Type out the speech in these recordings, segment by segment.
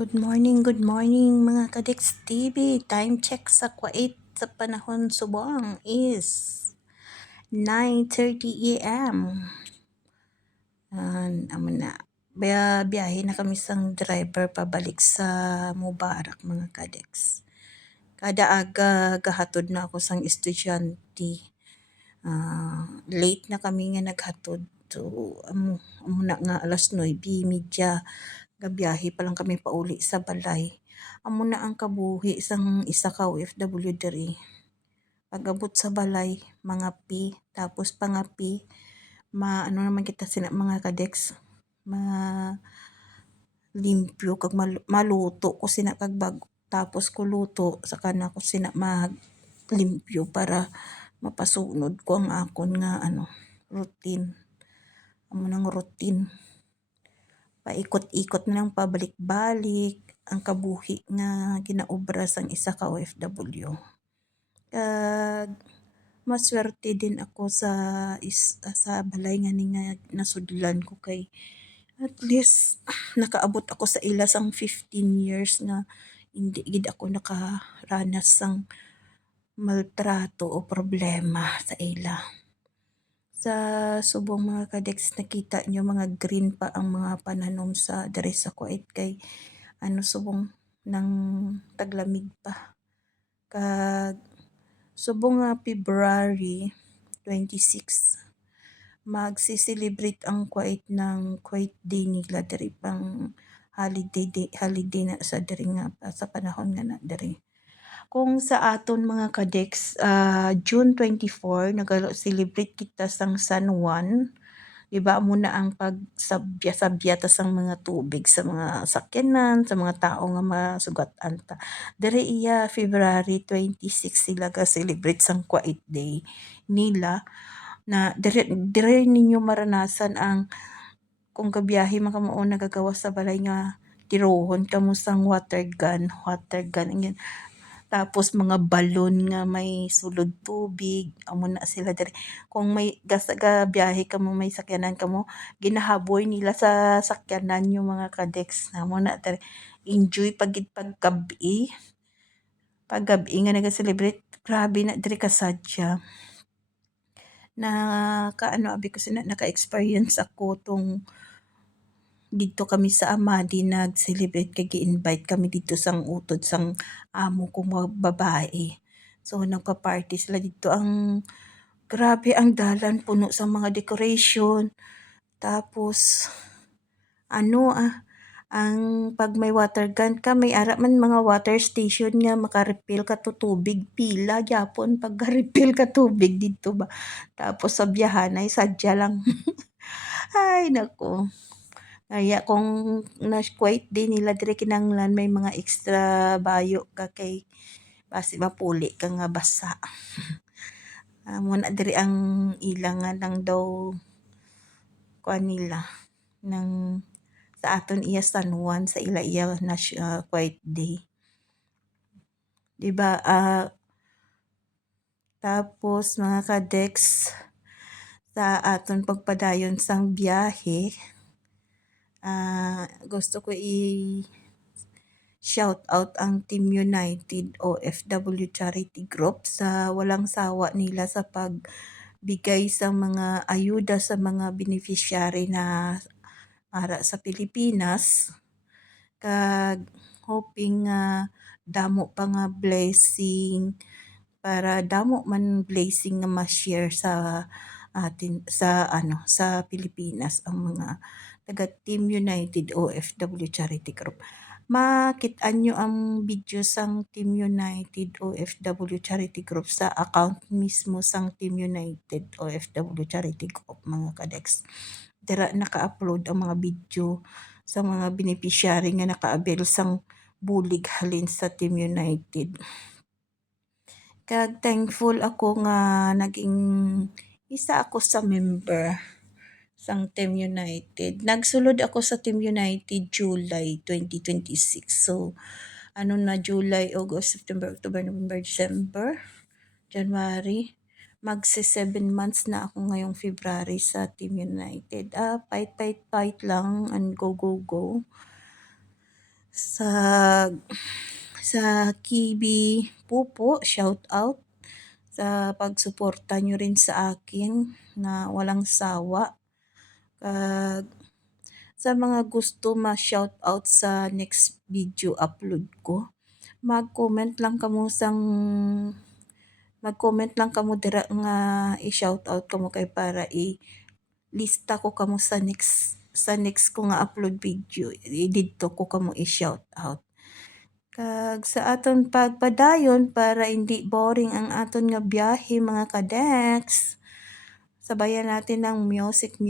Good morning mga Kadix TV. Time check sa Kuwait sa panahon subong is 9:30 AM. Amo na. Biyahe na kami sang driver pabalik sa Mubarak mga Kadix. Kada aga gahatod na ako sang estudyante. Late na kami nga naghatod. So, amo na nga alas 9:30 gabiyahe pa lang kami pauli sa balay. Amo na ang kabuhi sang isa ka OFW diri. Pag-abot sa balay, mga pi, tapos pangapi, ano naman kita sina mga Kadex, limpyo kag maluto ko sina kag bago. Tapos ko luto saka na ko sina limpyo para mapasunod ko ang akon nga routine. Amo nang routine. Paikot-ikot na lang pabalik-balik ang kabuhi nga ginaobra sang isa ka OFW. Kag maswerte din ako sa balay nga ni nga nasudlan ko kay at least nakaabot ako sa ila sang 15 years nga hindi gid ako nakaranas sang maltrato o problema sa ila. Sa subong mga Kadex nakita nyo mga green pa ang mga pananom sa diri sa Kuwait kay subong ng taglamig pa. Kag subong nga February 26 magsi-celebrate ang Kuwait ng Kuwait Day nila diri pang holiday na sa diri nga sa panahon nga na diri. Kung sa aton mga Kadex, June 24 nag-celebrate kita sang San Juan. Diba muna ang pagsabya-sabya ta sang mga tubig sa mga sakyanan, sa mga tao nga masugatan ta. Diri iya February 26 sila ga-celebrate sang Kuwait Day nila na dire ninyo maranasan ang kung gabiyahe man kamo nagagawas sa balay nga tirohon kamo sang water gun ingyan. Tapos mga balon nga may sulod tubig, amo na sila diri. Kung may biyahe ka mo, may sakyanan ka mo, ginahaboy nila sa sakyanan yung mga Kadex. Amo na diri. Enjoy pagid paggabi. Paggabi nga naga-celebrate, grabe na diri kasadya. Abi ko naka-experience ako tong dito kami sa Amadi nag-celebrate kay gi-invite kami dito sang utod sang amo kong mga babae. So nagpa-party sila dito grabe ang dalan puno sa mga decoration. Tapos ang pag may water gun ka may ara man mga water station nga maka-refill ka to tubig pila gyapon pag refill ka tubig dito ba. Tapos sa biyahanay sadya lang. Ay nako. Kaya kung Kuwait din nila diri kinahanglan may mga extra bayo ka kay basi mapuli ka nga basa. Amo na diri ang ilang nga lang daw kuan nila ng sa aton iya San Juan sa ila iya Kuwait Day. Diba tapos mga Kadex sa aton pagpadayon sang biyahe gusto ko shout out ang Team United OFW Charity Group sa walang sawa nila sa pagbigay sa mga ayuda sa mga beneficiary na ara sa Pilipinas. Kag hoping damo pa nga blessing para damo man blessing nga ma-share sa atin sa Pilipinas ang mga taga Team United OFW Charity Group. Makit-an nyo ang video sang Team United OFW Charity Group sa account mismo sang Team United OFW Charity Group mga Kadex. Dira naka-upload ang mga video sa mga beneficiary nga naka-avail sang bulig halin sa Team United. Kag thankful ako nga naging isa ako sa member sang Team United. Nagsulod ako sa Team United July 2026. So, July, August, September, October, November, December, January. Magsi 7 months na ako ngayong February sa Team United. Fight lang and go. Sa sa Kibi Pupo, shout out sa pagsuporta niyo rin sa akin na walang sawa. Kag sa mga gusto ma-shoutout sa next video upload ko, mag-comment lang kamo dira nga i-shoutout kamo kay para lista ko kamo sa next ko nga upload video, didto ko kamo i-shoutout. Kag sa aton pagpadayon para hindi boring ang aton nga biyahe mga kadeks, sabayan natin ng music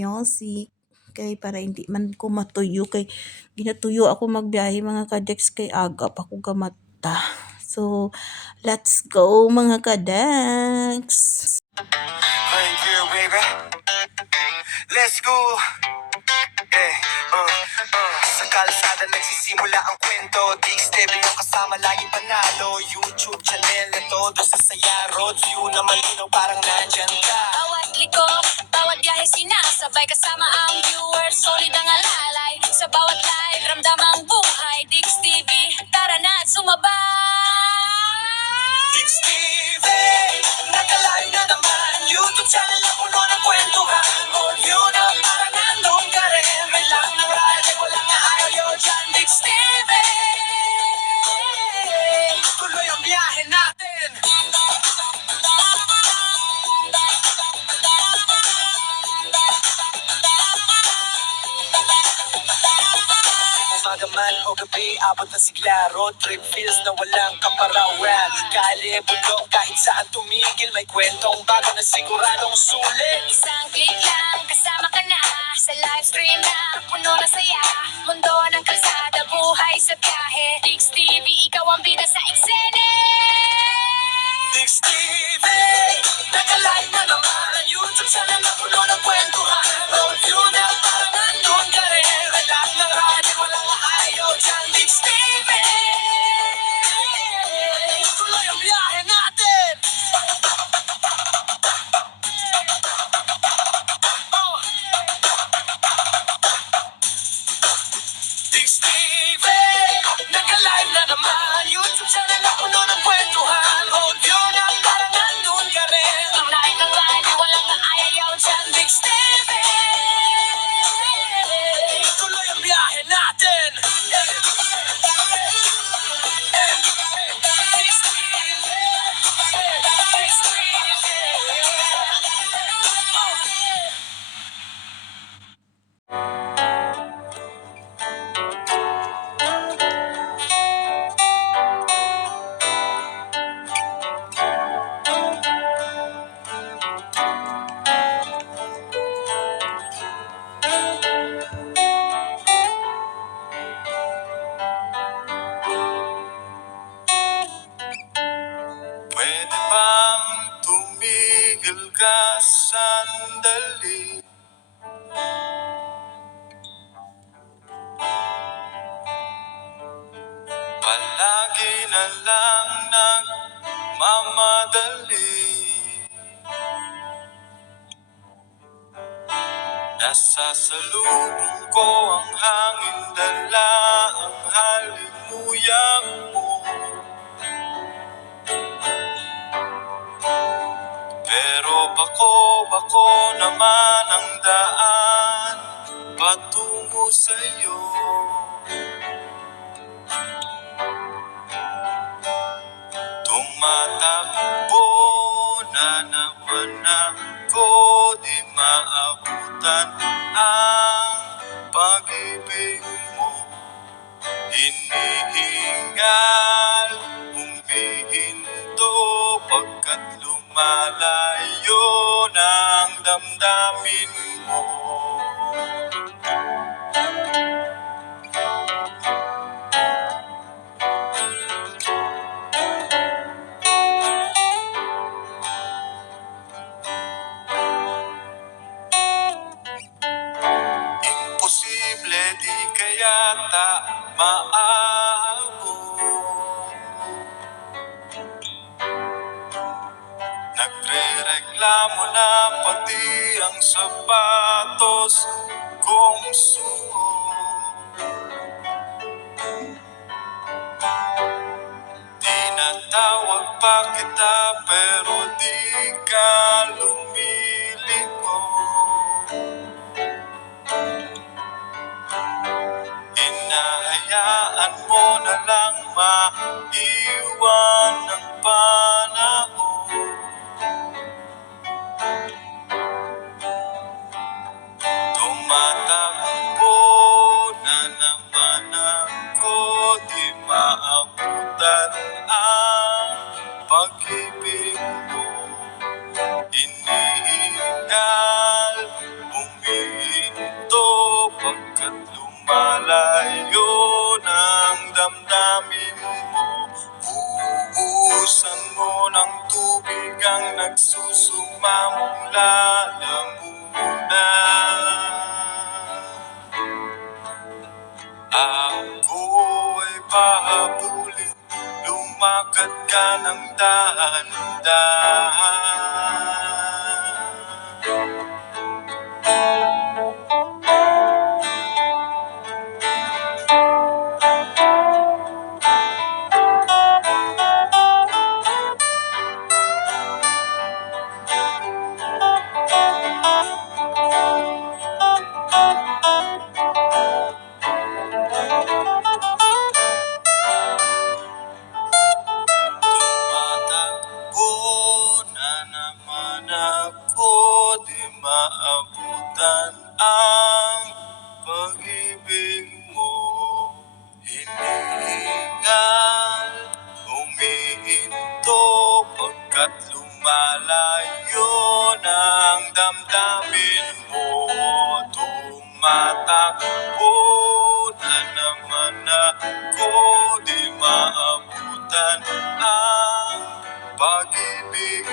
kay para hindi man ko matuyo kay ginatuyo ako magbiyahe mga kadeks kay aga pa ko gamata. So, let's go mga kadeks! Right here, baby. Let's go. Eh, Sa kalsada nagsisimula ang kwento. Di-step yung kasama laging panalo. YouTube channel na todo sa saya. Road view na malinaw parang nandyan ka. Bawat liko, bawat biyahe sinasabay kasama ang viewers. Solid ang alalay, sa bawat live ramdam ang buhay. Dix TV, tara na at sumabay. Dix TV, nakalayo na naman. YouTube channel na puno ng kwentuhan. All view na parang nandun ka rin. May lang ng radyo, walang ayaw dyan. Dix TV, tuloy ang biyahe natin. Umaga man o gabi, abot na sigla. Road trip feels na walang kaparawan. Kali, bundok, kahit saan tumigil. May kwentong bago na siguradong sulit. Isang click lang, kasama ka na sa live stream na puno ng saya. Mundo ng kalsada, buhay sa biyahe. Dix TV, ikaw ang bida sa eksene. Dix TV, nakalive na naman. Ang YouTube channel na puno ng kwentuhan. Road view na parang nandun ka rin. Relax ng radyo, walang ayaw dyan. Dix TV, tuloy ang biyahe natin. Oh. Dix TV, nakalive na naman. YouTube channel na puno ng kwentuhan. Road view na parang nandun ka rin. Unahin ng radyo, walang ayaw dyan. Dix TV, tuloy ang biyahe natin. Dix TV, Dix TV. Pwede bang tumigil ka sandali? Palagi na lang nagmamadali. Nasasalubong ko ang hangin, dala ang halimuyak mo. Pero bako naman ang daan patungo sa'yo. Tumatakbo na naman ako, di maabutan ang pag-ibig mo. Hinihingal, humihinto, pagkat lumalayo ng damdamin mo. Imposible, di kayata maaabot. Nagre-reklamo na pati ang sapatos kong suot. pa kita pero di ka lumilingon. Hinahayaan mo na lang maiwan ng panahon. Tumatakbo na naman ako, di maabutan ang pag-ibig mo. Iniingal, humihinto pagkat lumalayo ng damdamin mo. Uusan mo ng tubig ang nagsusumamong lalamunan. Ako ay pahabulin, lumakad ka ng dahan-dahan. Tumatakbo na naman ako, di maabutan ang pag-ibig mo. Hinihingal, humihinto pagkat lumalayo ng damdamin mo. Tumatakbo na naman ako, di maabutan ang pag-ibig